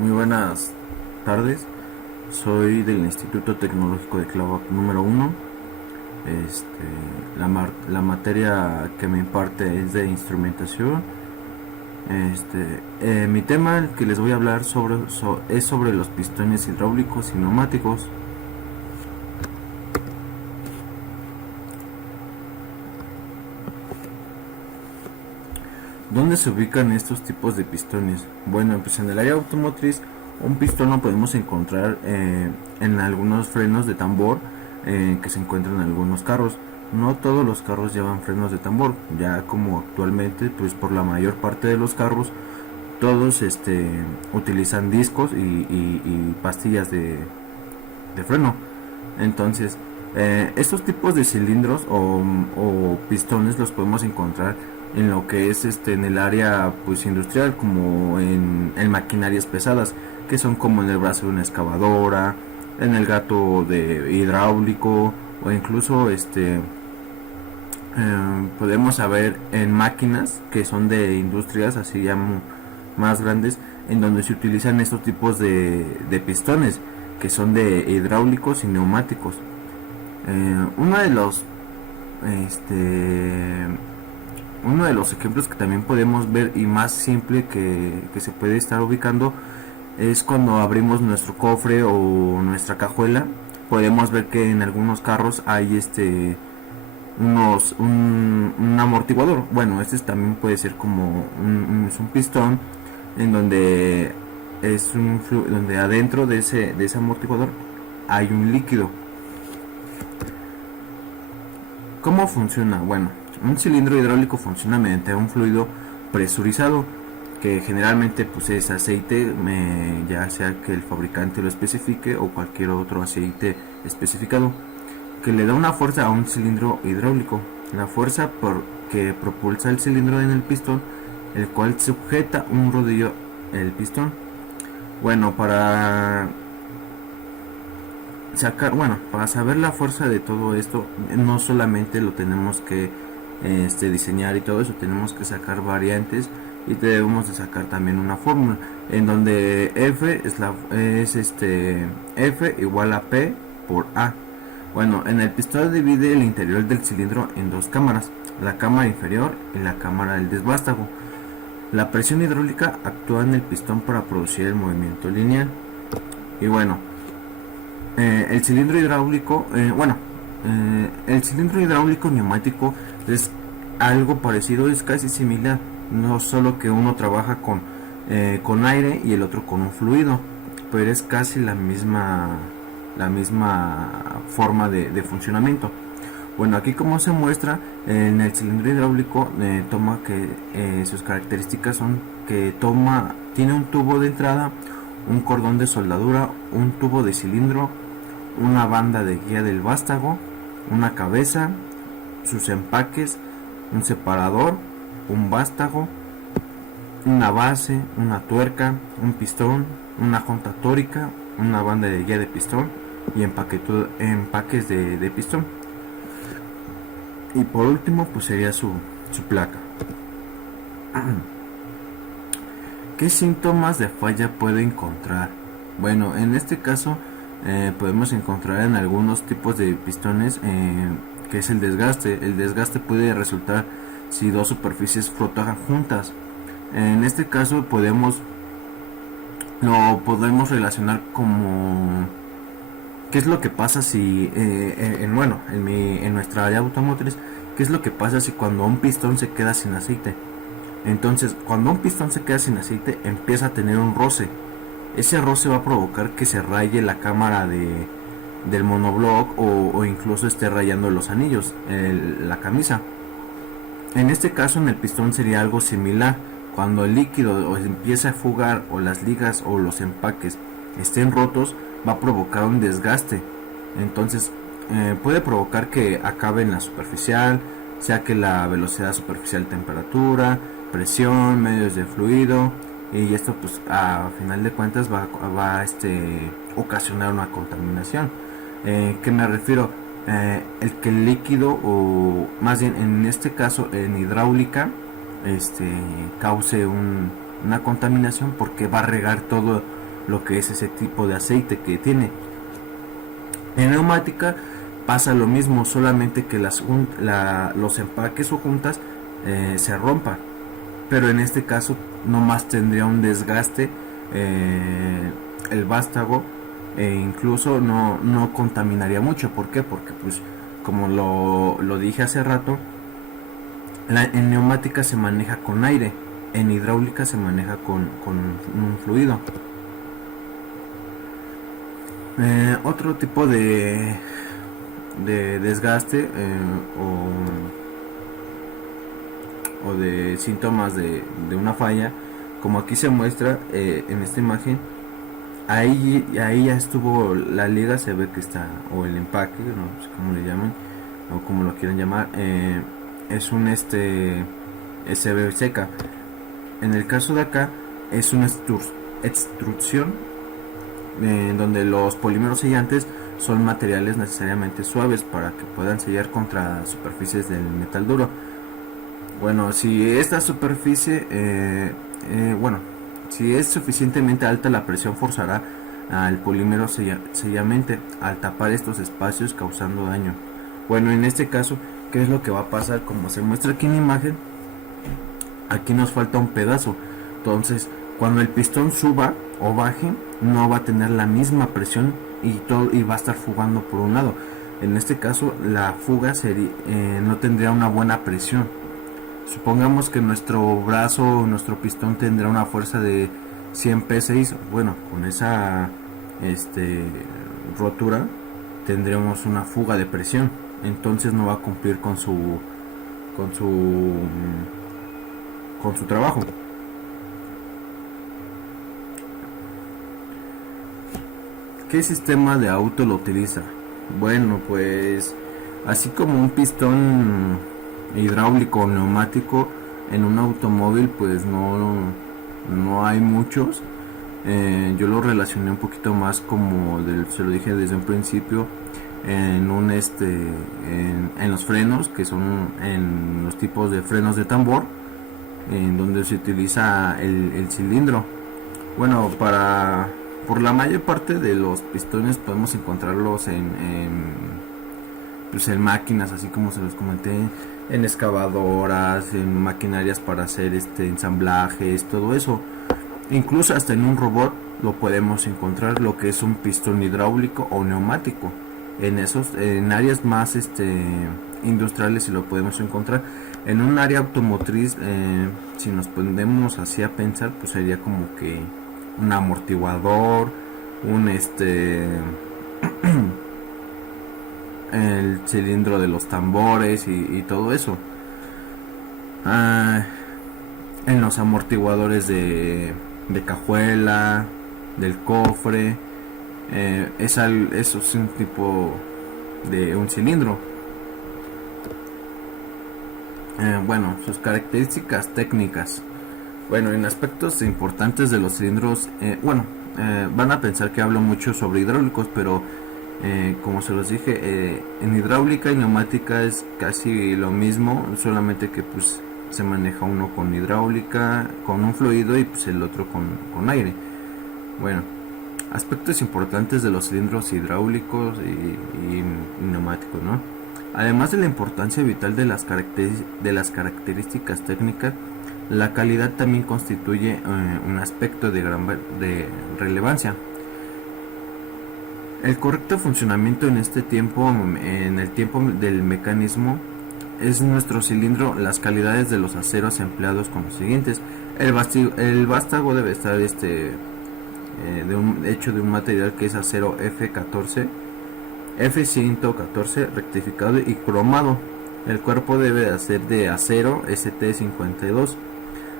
Muy buenas tardes, soy del Instituto Tecnológico de Clavac número 1. La materia que me imparte es de instrumentación. Mi tema el que les voy a hablar es sobre los pistones hidráulicos y neumáticos. ¿Dónde se ubican estos tipos de pistones? Bueno, pues en el área automotriz un pistón lo podemos encontrar en algunos frenos de tambor que se encuentran en algunos carros. No todos los carros llevan frenos de tambor, ya como actualmente pues por la mayor parte de los carros todos utilizan discos y pastillas de freno. Entonces, estos tipos de cilindros o pistones los podemos encontrar en lo que es en el área pues industrial, como en maquinarias pesadas, que son como en el brazo de una excavadora, en el gato de hidráulico, o incluso podemos saber en máquinas que son de industrias así ya más grandes, en donde se utilizan estos tipos de pistones que son de hidráulicos y neumáticos. Uno de los este uno de los ejemplos que también podemos ver y más simple que se puede estar ubicando es cuando abrimos nuestro cofre o nuestra cajuela. Podemos ver que en algunos carros hay un amortiguador. Bueno, este también puede ser como es un pistón en donde donde adentro de ese amortiguador hay un líquido. ¿Cómo funciona? Bueno, un cilindro hidráulico funciona mediante un fluido presurizado que generalmente pues es aceite, ya sea que el fabricante lo especifique o cualquier otro aceite especificado, que le da una fuerza a un cilindro hidráulico. La fuerza que propulsa el cilindro en el pistón, el cual sujeta un rodillo el pistón. Bueno, para saber la fuerza de todo esto, no solamente lo tenemos que diseñar y todo eso, tenemos que sacar variantes y debemos de sacar también una fórmula en donde F igual a P por A. Bueno, en el pistón divide el interior del cilindro en dos cámaras, la cámara inferior y la cámara del desvástago. La presión hidráulica actúa en el pistón para producir el movimiento lineal. Y bueno, el cilindro hidráulico, el cilindro hidráulico neumático es algo parecido, es casi similar, no solo que uno trabaja con aire y el otro con un fluido, pero es casi la misma forma de funcionamiento. Bueno, aquí como se muestra en el cilindro hidráulico, sus características son que tiene un tubo de entrada, un cordón de soldadura, un tubo de cilindro, una banda de guía del vástago, una cabeza, sus empaques, un separador, un vástago, una base, una tuerca, un pistón, una junta tórica, una banda de guía de pistón y empaques de pistón. Y por último pues sería su placa. ¿Qué síntomas de falla puede encontrar? Bueno, en este caso podemos encontrar en algunos tipos de pistones que es el desgaste. El desgaste puede resultar si dos superficies frotan juntas. En este caso lo podemos relacionar como qué es lo que pasa si en nuestra área automotriz, qué es lo que pasa si cuando un pistón se queda sin aceite. Entonces, cuando un pistón se queda sin aceite, empieza a tener un roce. Ese roce va a provocar que se raye la cámara del monobloc o incluso esté rayando los anillos, la camisa. En este caso, en el pistón sería algo similar. Cuando el líquido empieza a fugar o las ligas o los empaques estén rotos, va a provocar un desgaste. Entonces, puede provocar que acabe en la superficial, sea que la velocidad superficial, temperatura, presión, medios de fluido, y esto pues a final de cuentas va a ocasionar una contaminación. ¿Qué me refiero? El que el líquido, o más bien en este caso en hidráulica, cause una contaminación porque va a regar lo que es ese tipo de aceite que tiene. En neumática pasa lo mismo, solamente que los empaques o juntas se rompan, pero en este caso nomás tendría un desgaste el vástago, e incluso no contaminaría mucho. ¿Por qué? Porque pues como lo dije hace rato, en neumática se maneja con aire, en hidráulica se maneja con un fluido. Otro tipo de desgaste o de síntomas de una falla, como aquí se muestra en esta imagen, ahí ya estuvo la liga, se ve que está, o el empaque, no sé cómo le llaman o como lo quieran llamar, es un se ve seca. En el caso de acá es una extrusión, donde los polímeros sellantes son materiales necesariamente suaves para que puedan sellar contra superficies del metal duro. Bueno, si esta superficie, si es suficientemente alta, la presión forzará al polímero sellamente al tapar estos espacios, causando daño. Bueno, en este caso, ¿qué es lo que va a pasar? Como se muestra aquí en la imagen, aquí nos falta un pedazo. Entonces, cuando el pistón suba o baje, no va a tener la misma presión y va a estar fugando por un lado. En este caso, la fuga no tendría una buena presión. Supongamos que nuestro brazo, nuestro pistón tendrá una fuerza de 100 psi. Bueno, con esa rotura tendremos una fuga de presión. Entonces no va a cumplir con su trabajo. ¿Qué sistema de auto lo utiliza? Bueno, pues así como un pistón hidráulico o neumático en un automóvil, pues no hay muchos. Yo lo relacioné un poquito más, como se lo dije desde un principio, en los frenos, que son en los tipos de frenos de tambor, en donde se utiliza el cilindro. Bueno, por la mayor parte de los pistones podemos encontrarlos pues en máquinas, así como se los comenté, en excavadoras, en maquinarias para hacer ensamblajes, todo eso. Incluso hasta en un robot lo podemos encontrar, lo que es un pistón hidráulico o neumático. En áreas más industriales si lo podemos encontrar. En un área automotriz, si nos ponemos así a pensar, pues sería como que un amortiguador, el cilindro de los tambores y todo eso. En los amortiguadores de cajuela, del cofre, eso es un tipo de un cilindro. Bueno, sus características técnicas. Bueno, en aspectos importantes de los cilindros, van a pensar que hablo mucho sobre hidráulicos, pero como se los dije, en hidráulica y neumática es casi lo mismo, solamente que pues se maneja uno con hidráulica, con un fluido, y pues el otro con aire. Bueno, aspectos importantes de los cilindros hidráulicos y neumáticos, ¿no? Además de la importancia vital de las características técnicas, la calidad también constituye un aspecto de relevancia. El correcto funcionamiento en el tiempo del mecanismo, es nuestro cilindro. Las calidades de los aceros empleados con los siguientes: el vástago debe estar hecho de un material que es acero F114 rectificado y cromado. El cuerpo debe ser de acero ST52.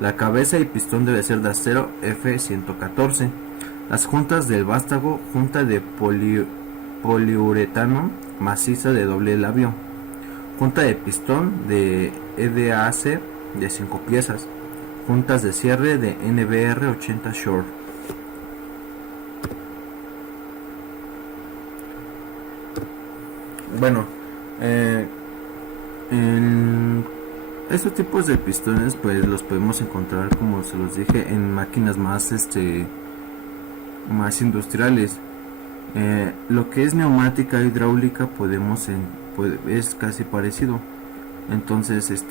La cabeza y pistón debe ser de acero F114. Las juntas del vástago: junta de poliuretano maciza de doble labio. Junta de pistón de EDAC de 5 piezas. Juntas de cierre de NBR 80 Short. Bueno, estos tipos de pistones pues los podemos encontrar, como se los dije, en máquinas más más industriales. Lo que es neumática hidráulica es casi parecido. Entonces,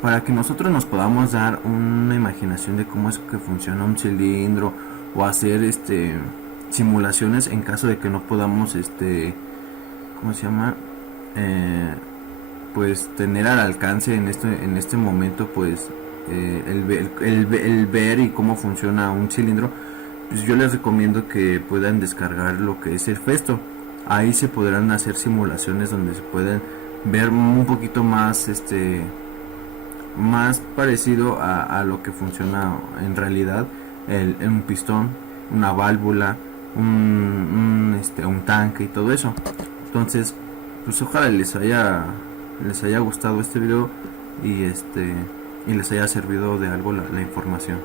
para que nosotros nos podamos dar una imaginación de cómo es que funciona un cilindro o hacer simulaciones en caso de que no podamos ¿cómo se llama? Eh, pues tener al alcance en este momento pues el ver y cómo funciona un cilindro, pues yo les recomiendo que puedan descargar lo que es el Festo. Ahí se podrán hacer simulaciones donde se pueden ver un poquito más más parecido a lo que funciona en realidad un pistón, una válvula, un tanque y todo eso. Entonces, pues ojalá les haya gustado este video y y les haya servido de algo la información.